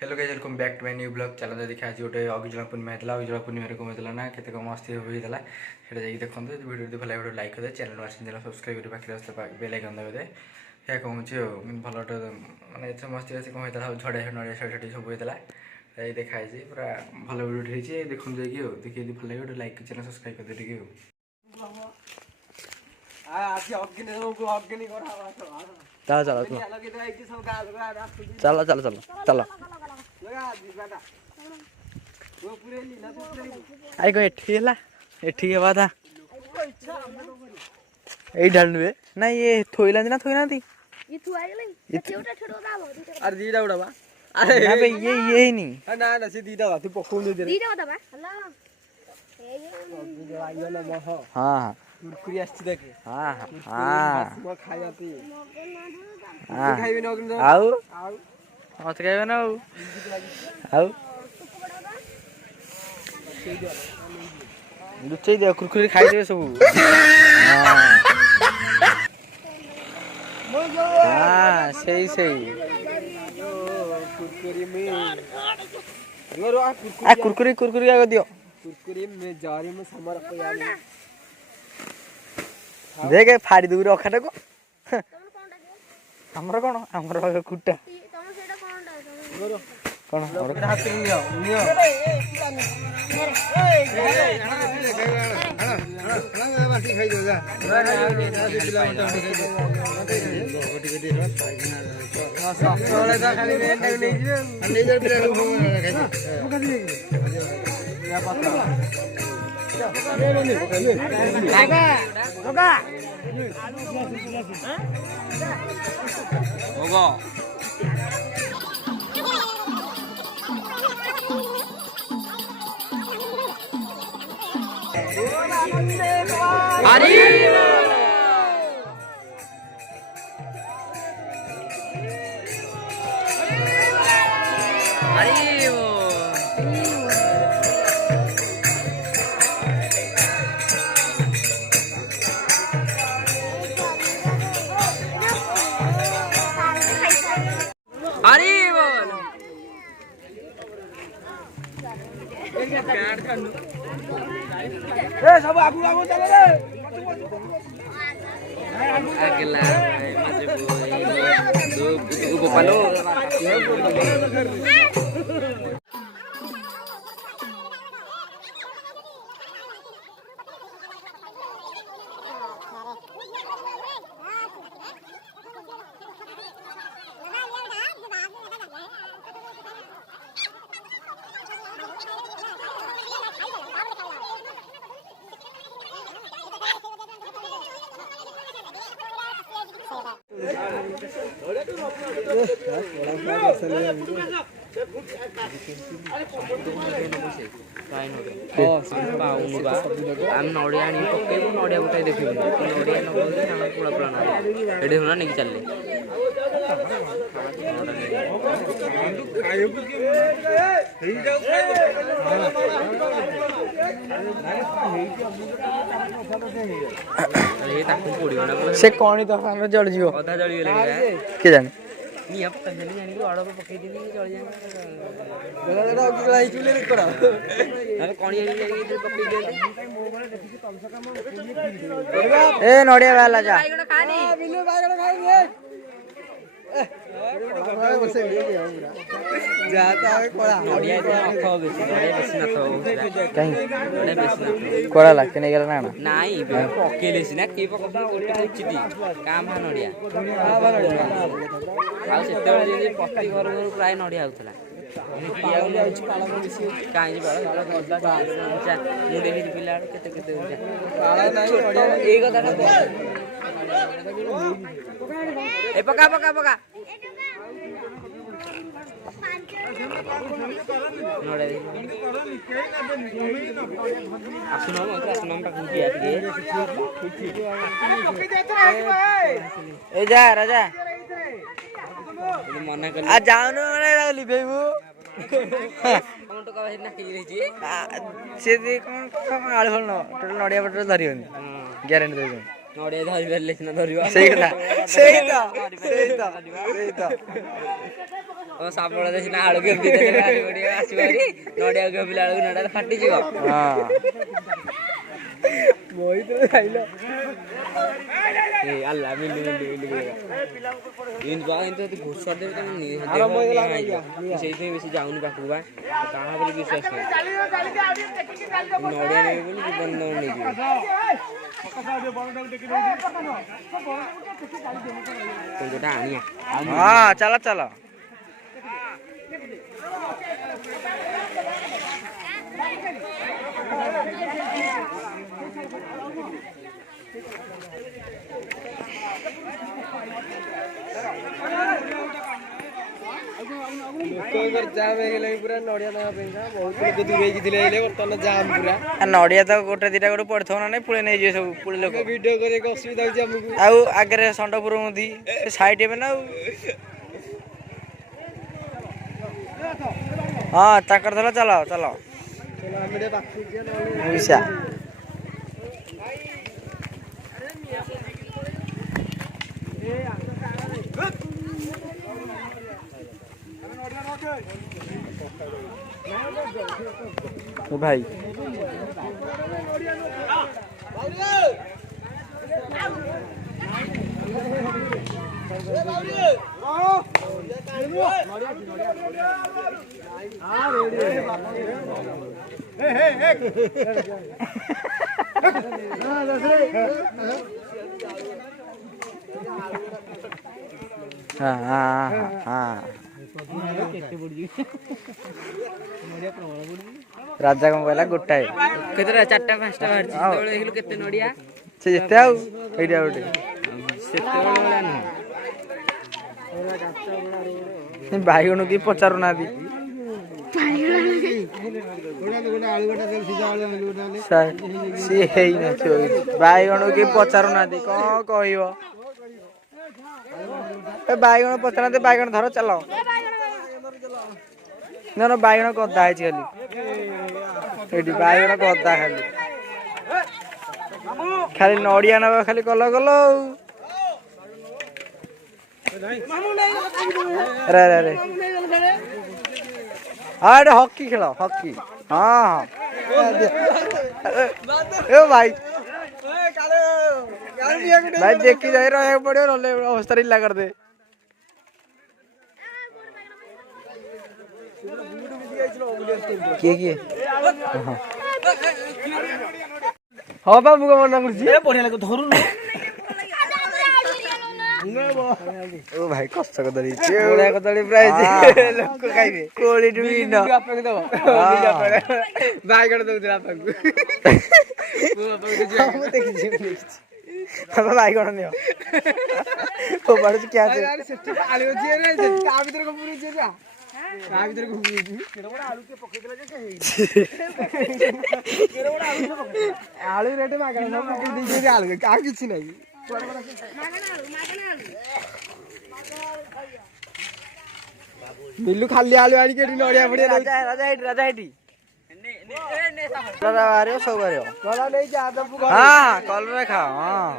Hello guys welcome back to my new blog चलो देखा आज गोटे अगिजला पूर्णिमा होता अगिजला पूर्णिमा कौन होता ना केत मस्ती होता है देखते वीडियो भल लगे लाइक करदे चैनल चैनल सब्सक्राइब कर पाखे बेल आइकन दबादे क्या कहूँ भल मानते मस्ती आसी कौन होता झड़िया नड़िया छड़ी सब होता है देखाई पूरा भल वीडियो देखते देखिए देखिए भल लगे गोटे लाइक चैनल सब्सक्राइब करदे चलो चलो चलो चलो चलो चलो आई को एठी है था यही ढाल नुए ना ये थोइला ना थोइना थी ये तू आई नहीं ये छोटा छोटा दाबो अरे दीदा उड़ा बा अरे ना बे ये ही नहीं ना ना से दीदा बा तू पकों दे दीदा दाबा हेलो हां हां कुरकुरी आछी देखे हां हां वो खाई जाती हां खाइबे ना आउ मत खाइबे ना आउ लुचई दे कुरकुरी खाई देबे सब हां सही सही कुरकुरी में आ कुरकुरी कुरकुरी आगो दियो कुरकुरी में जारी में समर को यार देखे फाड़ी दूर रखाटा को हमर कोन हमर कुटा तम सेटा कोनटा कोन हमर हाथ में लियो लियो बाटी खाई दो जा खाली नहीं सब आगू आगू चले रे अगला मजे दो गोपालो आम नड़िया आनी पकेबू नड़िया गोटाए देख नड़िया नगे पुड़ा पुड़ा नड़िया एडे होना नहीं चलले से कौन तो हम जड़ जियो अधा जली गेले के जाने नी अब कंजली जानी को आड़ो पे पके देनी जल जाए दादा अगला ही चूल्हे करा अरे कौन ये पके दे ए नड़िया वाला जा बिल्लू बागड़ खाएंगे जाता है कोड़ा नड़िया इतना बेसी नड़िया बेसी ना तो कहीं नड़िया बेसी ना कोड़ा लाके नहीं गेला ना नाई पकेले सिना के पकता ओटे उचिती काम हा नड़िया आ सेते जे पत्ती घर घर प्राय नड़िया होतला कहीं मुझे पिला केते केते एक ए पका पका पका ए जा राजा मना कर आ जाउनु माने लिबेबु टमाटो का हेना की रही से दे कोन आळू फल न टोटल नडिया बटर धरियोनी ग्यारंटी दे ନଡ଼ିଆ ଧରି ପାରିଲେ ସିନା ଧରିବା। ସେଇ କଥା ସେଇ ତ ସାବଳରେ ସିନା ଆଳୁ କେମିତି ଦେଲେ ବାହାରି ପଡ଼ିବ ଆସିବ ଭାରି ନଡ଼ିଆ କେମିଲା ବେଳକୁ ନଡ଼ିଆ ଫାଟିଯିବ। ହଁ ଆଲ୍ଲା ମିଲୁ ଘୋଷା ଦେବେ ତମେ ସେଇଥିପାଇଁ ବେଶୀ ଯାଉନି ପାଖକୁ ବା କାହା ଉପରେ ବିଶ୍ୱାସ ନାହିଁ। ନଡ଼ିଆ ନେବେ ବୋଲି ଜୀବନ ନେଇଯିବେ। ଯୋଉଟା ଆଣିଆ ହଁ ଚାଲ ଚାଲ। ଜାମ୍ ହେଇଗଲା ପୁରା ନଡ଼ିଆ ନେବା ପାଇଁ ବହୁତ ଲୋକ ଦୂରେଇକି ଥିଲେ ବର୍ତ୍ତମାନ ଜାମ୍ ପୁରା। ନଡ଼ିଆ ତ ଗୋଟେ ଦିଟା ଗୋଟେ ପଡ଼ିଥିବ ନା ନାଇଁ ପୁଳେ ନେଇଯିବେ ସବୁ ପୁଳେ ଲୋକ। ଭିଡ଼ିଓ କରିବାକୁ ଅସୁବିଧା ହଉଛି ଆମକୁ। ଆଉ ଆଗରେ ଷଣ୍ଢପୁର ମୁଦି ସେ ସାଇଡ୍ ହେବେ ନା ଆଉ। ହଁ ତାଙ୍କର ଧର ଚାଲ ଚାଲ ମିଶା। ଭାଇ ରାଜା କଣ କହିଲା ଗୋଟାଏ କେତେଟା 4ଟା 5ଟା ବାହାରିଛି ସେତେବେଳେ ଦେଖିଲୁ କେତେ ନଡ଼ିଆ ସେ ଯେତେ ଆଉ ଏଇଟା ଗୋଟେ ସେତେବେଳେ ଭଳିଆ ନୁହଁ। ବାଇଗଣ କି ପଚାରୁନାହାନ୍ତି ସିଏ ହେଇନଥିବ ବାଇଗଣ କି ପଚାରୁନାହାନ୍ତି କଣ କହିବ। ବାଇଗଣ ପଚାରୁନାହାନ୍ତି ବାଇଗଣ ଧର ଚାଲ। ନା ବାଇଗଣ ଗଦା ହେଇଛି ଖାଲି ଏଠି ବାଇଗଣ ଗଦା ଖାଲି ଖାଲି ନଡ଼ିଆ ନେବା ଖାଲି କଲ କଲ ଆଉ। ରେ ହଁ ଏଟା ହକି ଖେଳ ହକି ହଁ ହଁ ଭାଇ ଭାଇ ଦେଖି ଯାଇ ରହିବାକୁ ପଡିବ ନହେଲେ ଅବସ୍ଥା ଢିଲା କରିଦେ। କିଏ କିଏ ହଁ ବା ମୁଁ ମନା କରୁଛି ବଢିଆ ଲାଗେ ଧରୁନୁ। ଓ ଭାଇ କଷ୍ଟ କଦଳୀ ବଢିଆ କଦଳୀ ପ୍ରାଇସ୍ ଲୋକ ଖାଇବେ କୋଳି ବାଇଗଣ ଦଉଥିଲା ବାପାଙ୍କୁ ଦେଖିଛି ବାପା ବାଇଗଣ ନିଅ ଫୋପାଡୁଛି କିଆ ଆଳୁ ରେଟ୍ ମାଗଣା ଆଳୁ ଆଉ କିଛି ନାହିଁ। ବିଲୁ ଖାଲି ଆଳୁ ଆଣିକି ଏଠି ନଡିଆ ଫଡିଆ ରାଜା ହେଇଟି ବାହାରିବ ସବୁ ବାହାରିବ ହଁ କଲରା ଖାଅ ହଁ।